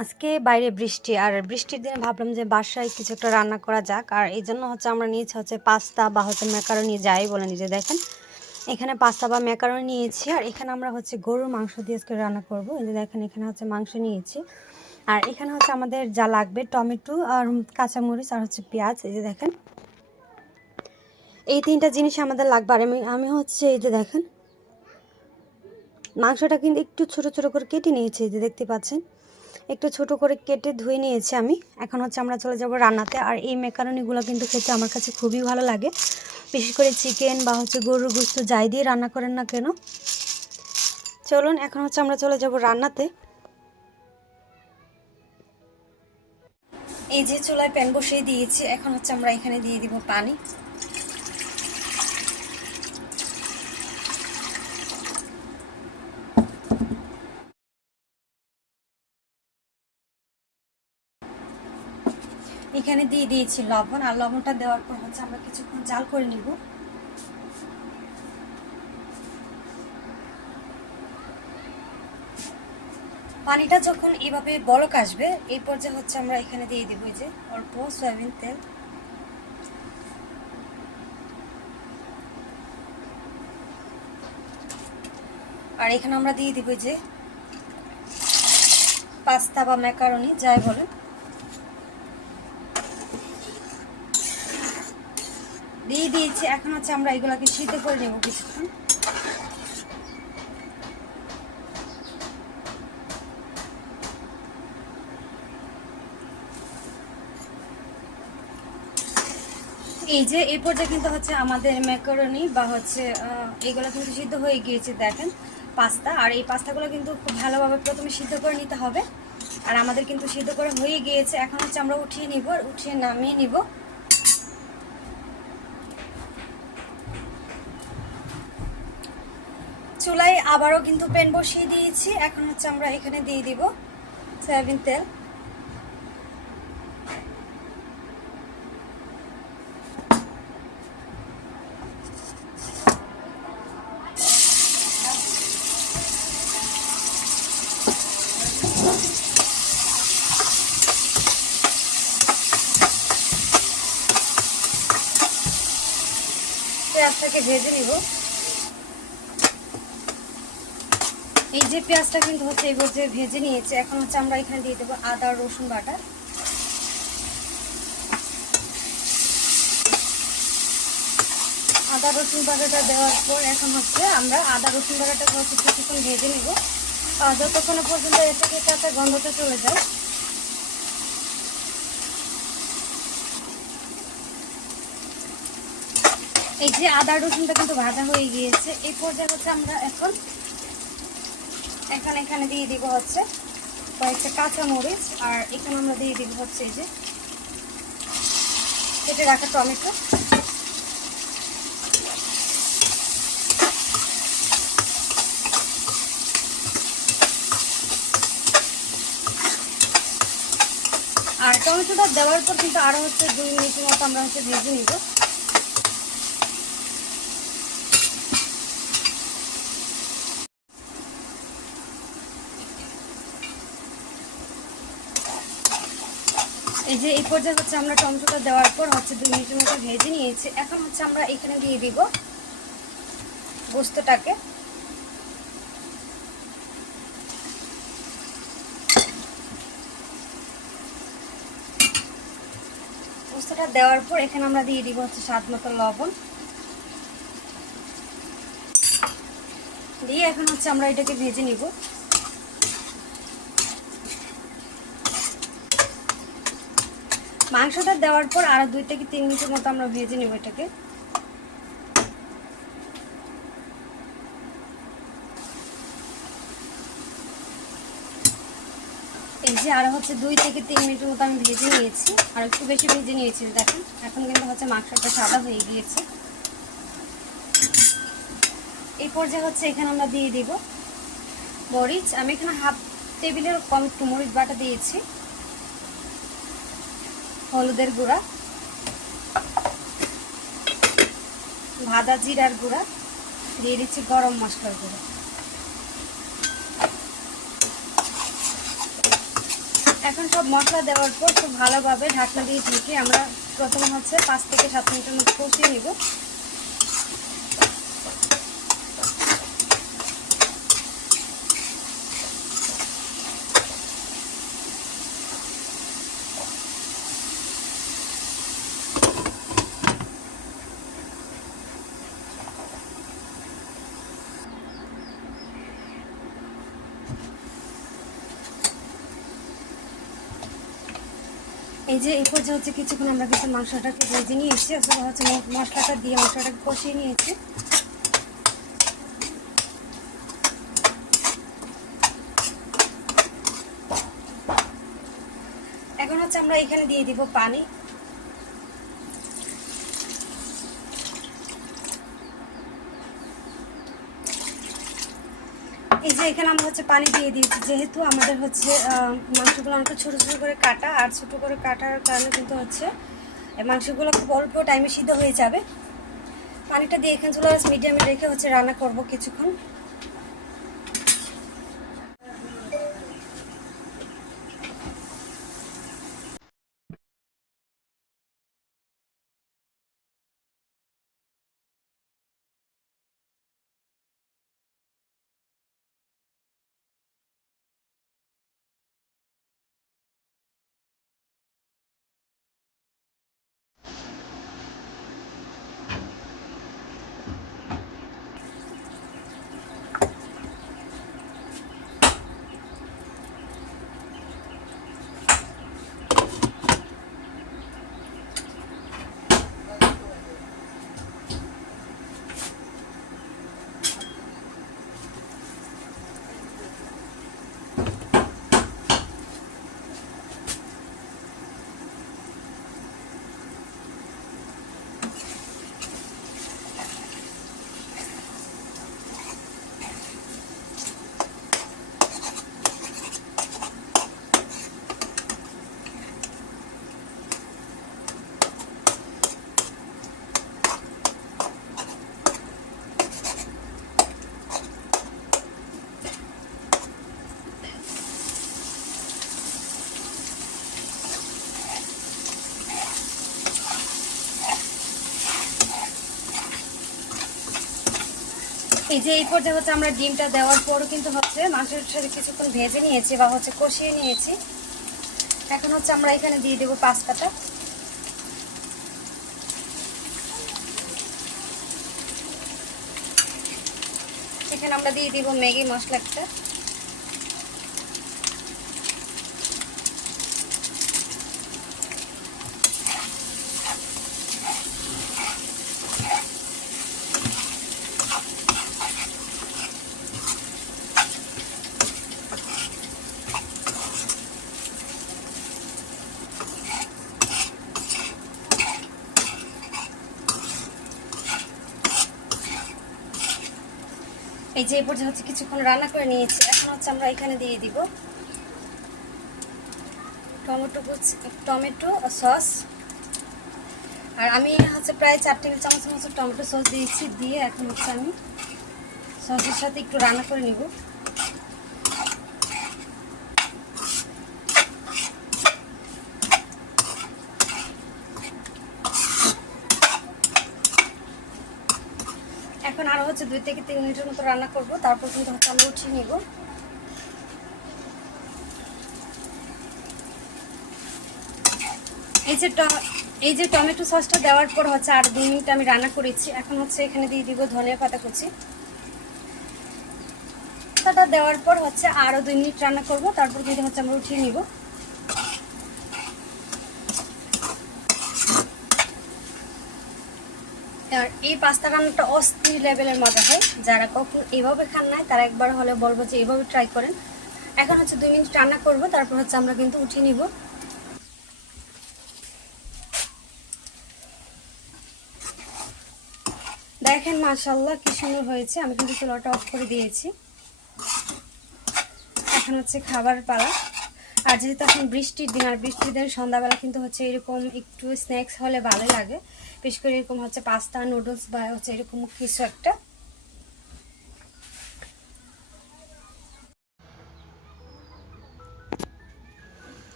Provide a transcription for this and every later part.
আজকে বাইরে বৃষ্টি, আর বৃষ্টির দিনে ভাবলাম যে বাসায় কিছু একটা রান্না করা যাক। আর এই জন্য আমরা নিয়েছি পাস্তা বা ম্যাকারনি, যাই বলে নিজে দেখেন। এখানে পাস্তা বা ম্যাকারনি নিয়েছি, আর এখানে আমরা গরুর মাংস দিয়ে আজকে রান্না করব। এই যে দেখেন, এখানে মাংস নিয়েছি। আর এখানে আমাদের যা লাগবে টমেটো আর কাঁচামরিচ আর পেঁয়াজ। এই যে দেখেন, এই তিনটা জিনিস আমাদের লাগবে। আর আমি এই যে দেখেন, মাংসটা কিন্তু একটু ছোট ছোট করে কেটে নিয়েছি। এই যে দেখতে পাচ্ছেন, একটু ছোট করে কেটে ধুয়ে নিয়েছি আমি। এখন আমরা চলে যাব রান্নাতে। আর এই ম্যাকারনিগুলো কিন্তু খেতে আমার কাছে খুবই ভালো লাগে, বিশেষ করে চিকেন বা গরুর গোশত যাই দিয়ে রান্না করেন না কেন। চলুন এখন আমরা চলে যাব রান্নাতে। এই যে চুলায় প্যান বসিয়ে দিয়েছি, এখন আমরা এখানে দিয়ে দিব পানি। এখানে দিয়ে দিয়েছি লবণ, আর লবণটা দেওয়ার পর আমরা কিছুক্ষণ জাল করে নিব। পানিটা যখন এইভাবে বলক আসবে, এই পর্যায়ে আমরা এখানে দিয়ে দিব এই যে অল্প সয়াবিন তেল। আর এখানে আমরা দিয়ে দিব যে পাস্তা বা ম্যাকারনি যাই বলেন, দিয়ে দিয়েছি। এখন আমরা এগুলাকে সিদ্ধ করে নেব কিছুক্ষণ। এই যে এই পর্যায়ে কিন্তু আমাদের ম্যাকারনি বা এগুলো কিন্তু সিদ্ধ হয়ে গিয়েছে। দেখেন পাস্তা, আর এই পাস্তাগুলো কিন্তু খুব ভালোভাবে প্রথমে সিদ্ধ করে নিতে হবে। আর আমাদের কিন্তু সিদ্ধ করে হয়ে গিয়েছে। এখন আমরা উঠিয়ে নিব, আর উঠিয়ে নামিয়ে নিব। চুলায় আবারও কিন্তু প্যান বসিয়ে দিয়েছি। এখন আমরা এখানে দিয়ে দিব সয়াবিন তেল। পেঁয়াজটাকে ভেজে নিব। এই যে পেঁয়াজটা কিন্তু এবার যে ভেজে নিয়েছে, এখন আমরা এখানে দিয়ে দেবো আদা রসুন বাটা। আদা রসুন বাটাটা দেওয়ার পর এখন আমরা আদা রসুন বাটাটাকে কিছুক্ষণ ভেজে নেব, যতক্ষণ পর্যন্ত এর থেকে কাঁচা গন্ধটা চলে যায়। এই যে আদা রসুনটা কিন্তু ভাজা হয়ে গিয়েছে। এই পর্যায়ে আমরা এখানে দিয়ে দিব কয়েকটা কাঁচামরিচ, আর এখানে আমরা দিয়ে দিব এই যে কেটে রাখা টমেটো। আর টমেটোটা দেওয়ার পর কিন্তু আরো 2 মিনিটের মতো আমরা ভেজে নিব। এই যে এই পর্যায়ে আমরা টমেটোটা দেওয়ার পর 2 মিনিটের মতো ভেজে নিয়েছি। এখন আমরা এখানে দিয়ে দিব গোশতটাকে। গোশতটা দেওয়ার পর এখানে আমরা দিয়ে দিব স্বাদ মতো লবণ দিয়ে এখন আমরা এটাকে ভেজে নিব। মাংসটা দেওয়ার পর আরো 2 থেকে 3 মিনিটের মতো আমরা ভেজে নেব এটাকে। এই যে আরো 2 থেকে 3 মিনিটের মতো আমি ভেজে নিয়েছি, আর একটু বেশি ভেজে নিয়েছি। দেখেন এখন কিন্তু মাংসটা সাদা হয়ে গিয়েছে। এই পর্যায়ে এখানে আমরা দিয়ে দিব মরিচ। আমি এখানে হাফ টেবিলের কম একটু মরিচ বাটা দিয়েছি, হলুদের গুঁড়া, ভাজা জিরার গুঁড়া, দিয়ে দিচ্ছি গরম মশলার গুঁড়া। এখন সব মশলা দেওয়ার পর খুব ভালোভাবে ঢাকনা দিয়ে ঢেকে আমরা প্রথমে হচ্ছে 5 থেকে 7 মিনিটের মতো কষিয়ে নিব। এই যে এই পর্যায়ে হচ্ছে কিছুক্ষণ আমরা কিন্তু মাংসটাকে ভেজে নিয়েছি, অথবা হচ্ছে মশলাটা দিয়ে মাংসটাকে কষিয়ে নিয়েছি। এখন হচ্ছে আমরা এখানে দিয়ে দিব পানি। এই যে এখানে আমরা হচ্ছে পানি দিয়ে দিয়েছি, যেহেতু আমাদের হচ্ছে মাংসগুলো অনেক ছোটো ছোটো করে কাটা, আর ছোটো করে কাটার কারণে কিন্তু হচ্ছে মাংসগুলো খুব অল্প টাইমে সিদ্ধ হয়ে যাবে। পানিটা দিয়ে এখানে চুলা মিডিয়ামে রেখে হচ্ছে রান্না করব কিছুক্ষণ। এই যে এই পর্যায়ে হচ্ছে আমরা ডিমটা দেওয়ার পরও কিন্তু হচ্ছে মাংসের সাথে কিছুক্ষণ ভেজে নিয়েছি বা হচ্ছে কষিয়ে নিয়েছি। এখন হচ্ছে আমরা এখানে দিয়ে দেবো পাস্তাটা। এখানে আমরা দিয়ে দিব ম্যাগি মশলাটা। এই যে এই পর্যায়ে হচ্ছে কিছুক্ষণ রান্না করে নিয়েছি। এখন হচ্ছে আমরা এখানে দিয়ে দিব টমেটো সস। আর আমি হচ্ছে প্রায় 4 টেবিল চামচের মতো টমেটো সস দিয়েছি। দিয়ে এখন হচ্ছে আমি সসের সাথে একটু রান্না করে নিব। এখন আরো হচ্ছে 2 থেকে 3 মিনিটের মতো রান্না করব, তারপর কিন্তু হচ্ছে আমরা উঠিয়ে নিব। এই যে টমেটো সসটা দেওয়ার পর হচ্ছে আর 2 মিনিট আমি রান্না করেছি। এখন হচ্ছে এখানে দিয়ে দিব ধনিয়া পাতা কুচি। পাতাটা দেওয়ার পর হচ্ছে আরো 2 মিনিট রান্না করব, তারপর কিন্তু হচ্ছে আমরা উঠিয়ে নিব। আর এই পাস্তা রান্নাটা অস্থির লেভেলের মজা হয়। যারা কখনো এভাবে খান নাই তারা একবার হলে বলবো যে এভাবে ট্রাই করেন। এখন হচ্ছে 2 মিনিট রান্না করব, তারপর হচ্ছে আমরা কিন্তু উঠিয়ে নিব। দেখেন মাশাআল্লাহ কি সুন্দর হয়েছে। আমি কিন্তু চুলাটা অফ করে দিয়েছি। এখন হচ্ছে খাবার পালা। আর যেহেতু এখন বৃষ্টির দিন, আর বৃষ্টির দিন সন্ধ্যাবেলা কিন্তু হচ্ছে এরকম একটু স্ন্যাক্স হলে ভালো লাগে। বিশেষ করে এরকম হচ্ছে পাস্তা নুডলস বা হচ্ছে এরকম কিছু একটা।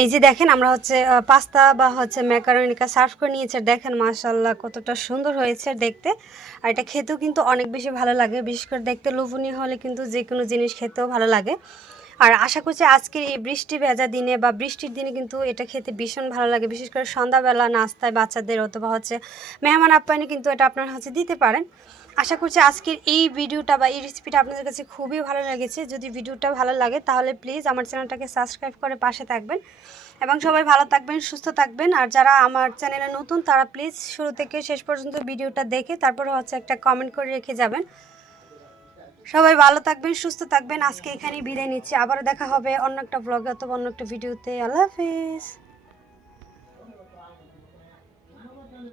এই যে দেখেন আমরা হচ্ছে পাস্তা বা হচ্ছে ম্যাকারনিটা সার্ভ করে নিয়েছে। দেখেন মাশাআল্লাহ কতটা সুন্দর হয়েছে দেখতে, আর এটা খেতেও কিন্তু অনেক বেশি ভালো লাগে। বিশেষ করে দেখতে লোভনীয় হলে কিন্তু যে কোনো জিনিস খেতেও ভালো লাগে। আর আশা করছি আজকের এই বৃষ্টি ভেজা দিনে বা বৃষ্টির দিনে কিন্তু এটা খেতে ভীষণ ভালো লাগে। বিশেষ করে সন্ধ্যাবেলা নাস্তায় বাচ্চাদের অথবা হচ্ছে মেহমান আপ্যায়নে কিন্তু এটা আপনারা হচ্ছে দিতে পারেন। আশা করছি আজকের এই ভিডিওটা বা এই রেসিপিটা আপনাদের কাছে খুবই ভালো লেগেছে। যদি ভিডিওটা ভালো লাগে তাহলে প্লিজ আমার চ্যানেলটাকে সাবস্ক্রাইব করে পাশে থাকবেন এবং সবাই ভালো থাকবেন, সুস্থ থাকবেন। আর যারা আমার চ্যানেলে নতুন তারা প্লিজ শুরু থেকে শেষ পর্যন্ত ভিডিওটা দেখে তারপরে হচ্ছে একটা কমেন্ট করে রেখে যাবেন। সবাই ভালো থাকবেন, সুস্থ থাকবেন। আজকে এখানেই বিদায় নিচ্ছি। আবারও দেখা হবে অন্য একটা ব্লগে অথবা অন্য একটা ভিডিওতে। আল্লাহ হাফেজ।